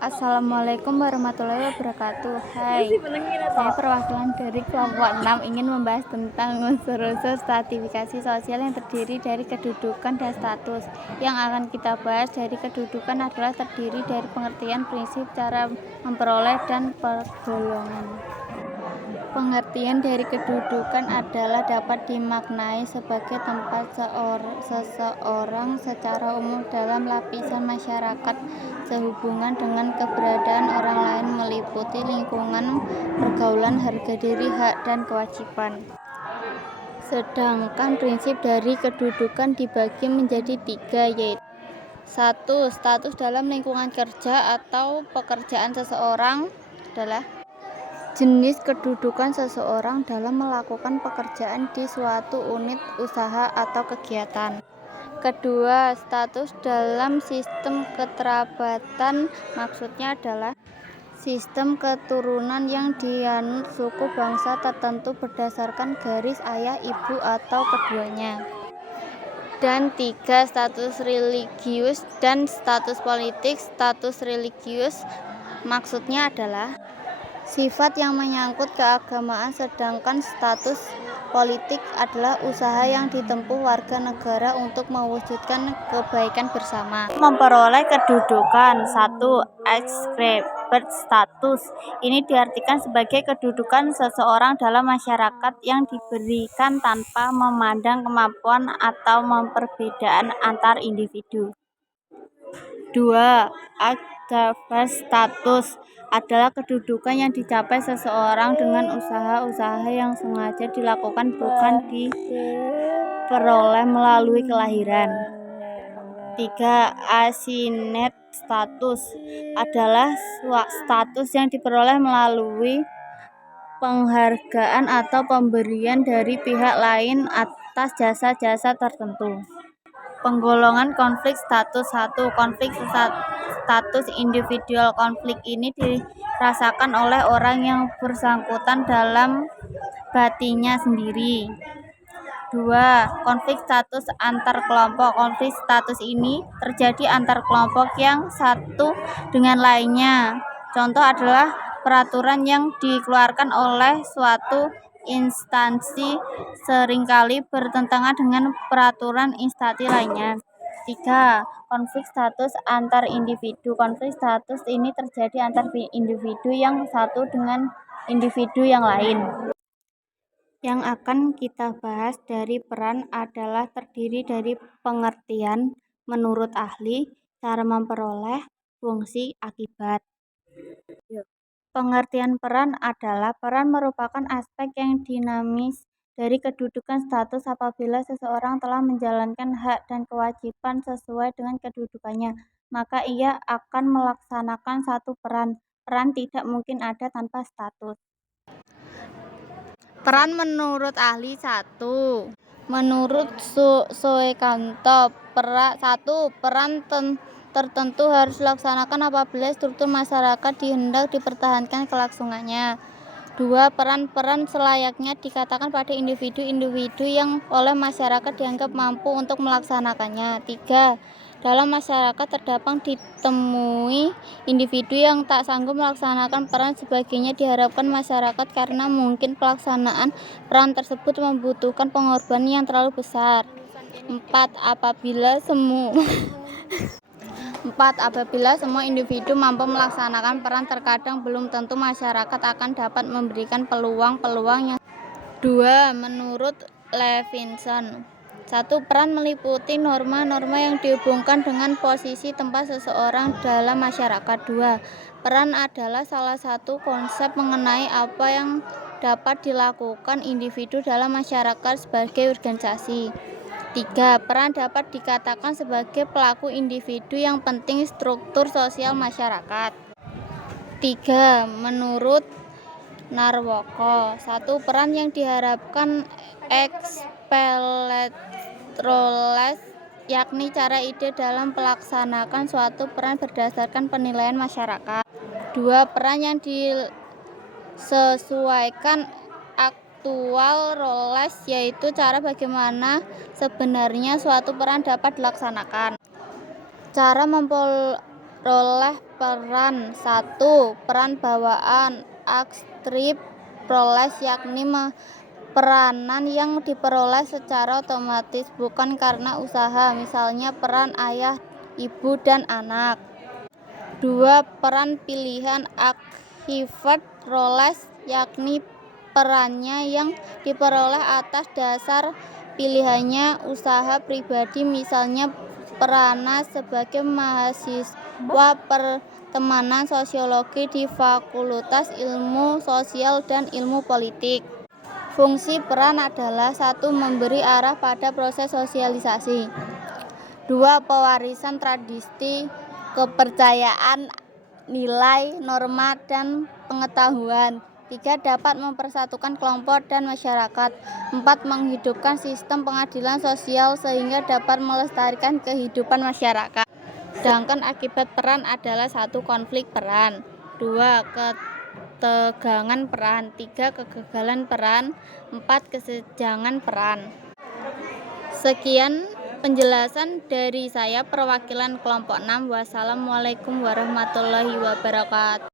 Assalamualaikum warahmatullahi wabarakatuh. Hai, saya perwakilan dari kelompok 6 ingin membahas tentang unsur-unsur stratifikasi sosial yang terdiri dari kedudukan dan status. Yang akan kita bahas dari kedudukan adalah terdiri dari pengertian prinsip cara memperoleh dan pergolongan. Pengertian dari kedudukan adalah dapat dimaknai sebagai tempat seseorang secara umum dalam lapisan masyarakat sehubungan dengan keberadaan orang lain meliputi lingkungan, pergaulan, harga diri, hak, dan kewajiban. Sedangkan prinsip dari kedudukan dibagi menjadi 3, yaitu 1. Status dalam lingkungan kerja atau pekerjaan seseorang adalah jenis kedudukan seseorang dalam melakukan pekerjaan di suatu unit usaha atau kegiatan. Kedua, status dalam sistem kekerabatan, maksudnya adalah sistem keturunan yang dianut suku bangsa tertentu berdasarkan garis ayah, ibu, atau keduanya. Dan 3, status religius dan status politik. Status religius maksudnya adalah sifat yang menyangkut keagamaan, sedangkan status politik adalah usaha yang ditempuh warga negara untuk mewujudkan kebaikan bersama. Memperoleh kedudukan. 1. Ascribed status. Ini diartikan sebagai kedudukan seseorang dalam masyarakat yang diberikan tanpa memandang kemampuan atau memperbedaan antar individu. 2. Achieved status adalah kedudukan yang dicapai seseorang dengan usaha-usaha yang sengaja dilakukan, bukan diperoleh melalui kelahiran. 3. Assigned status adalah status yang diperoleh melalui penghargaan atau pemberian dari pihak lain atas jasa-jasa tertentu. Penggolongan konflik status. 1. Konflik status individual. Konflik ini dirasakan oleh orang yang bersangkutan dalam batinnya sendiri. 2. Konflik status antar kelompok. Konflik status ini terjadi antar kelompok yang satu dengan lainnya. Contoh adalah peraturan yang dikeluarkan oleh suatu instansi seringkali bertentangan dengan peraturan instansi lainnya. 3. Konflik status antar individu. Konflik status ini terjadi antar individu yang satu dengan individu yang lain. Yang akan kita bahas dari peran adalah terdiri dari pengertian menurut ahli, cara memperoleh, fungsi, akibat. Pengertian peran adalah peran merupakan aspek yang dinamis dari kedudukan status apabila seseorang telah menjalankan hak dan kewajiban sesuai dengan kedudukannya, maka ia akan melaksanakan satu peran. Peran tidak mungkin ada tanpa status. Peran menurut ahli. 1. Menurut Soekanto, 1. Peran tertentu harus dilaksanakan apabila struktur masyarakat dihendak dipertahankan kelangsungannya. 2. Peran-peran selayaknya dikatakan pada individu-individu yang oleh masyarakat dianggap mampu untuk melaksanakannya. 3. Dalam masyarakat terdapat ditemui individu yang tak sanggup melaksanakan peran sebagainya diharapkan masyarakat karena mungkin pelaksanaan peran tersebut membutuhkan pengorbanan yang terlalu besar. 4. Apabila semua individu mampu melaksanakan peran, terkadang belum tentu masyarakat akan dapat memberikan peluang-peluang yang 2. Menurut Levinson, 1. Peran meliputi norma-norma yang dihubungkan dengan posisi tempat seseorang dalam masyarakat. 2. Peran adalah salah satu konsep mengenai apa yang dapat dilakukan individu dalam masyarakat sebagai organisasi. 3. Peran dapat dikatakan sebagai pelaku individu yang penting struktur sosial masyarakat. 3. Menurut Narwoko, 1. Peran yang diharapkan expelletroles, yakni cara ide dalam melaksanakan suatu peran berdasarkan penilaian masyarakat. 2. Peran yang disesuaikan aktual roles, yaitu cara bagaimana sebenarnya suatu peran dapat dilaksanakan. Cara Peroleh peran 1. Peran bawaan aktris proles yakni peranan yang diperoleh secara otomatis bukan karena usaha, misalnya peran ayah, ibu, dan anak. 2. Peran pilihan akibat proles yakni perannya yang diperoleh atas dasar pilihannya usaha pribadi, misalnya peranan sebagai mahasiswa pertemanan sosiologi di Fakultas Ilmu Sosial dan Ilmu Politik. Fungsi peran adalah 1. Memberi arah pada proses sosialisasi. 2. Pewarisan tradisi, kepercayaan, nilai, norma, dan pengetahuan. 3. Dapat mempersatukan kelompok dan masyarakat. 4. Menghidupkan sistem pengadilan sosial sehingga dapat melestarikan kehidupan masyarakat. Sedangkan akibat peran adalah 1. Konflik peran. 2. Ketegangan peran. 3. Kegagalan peran. 4. Kesenjangan peran. Sekian penjelasan dari saya, perwakilan kelompok 6. Wassalamualaikum warahmatullahi wabarakatuh.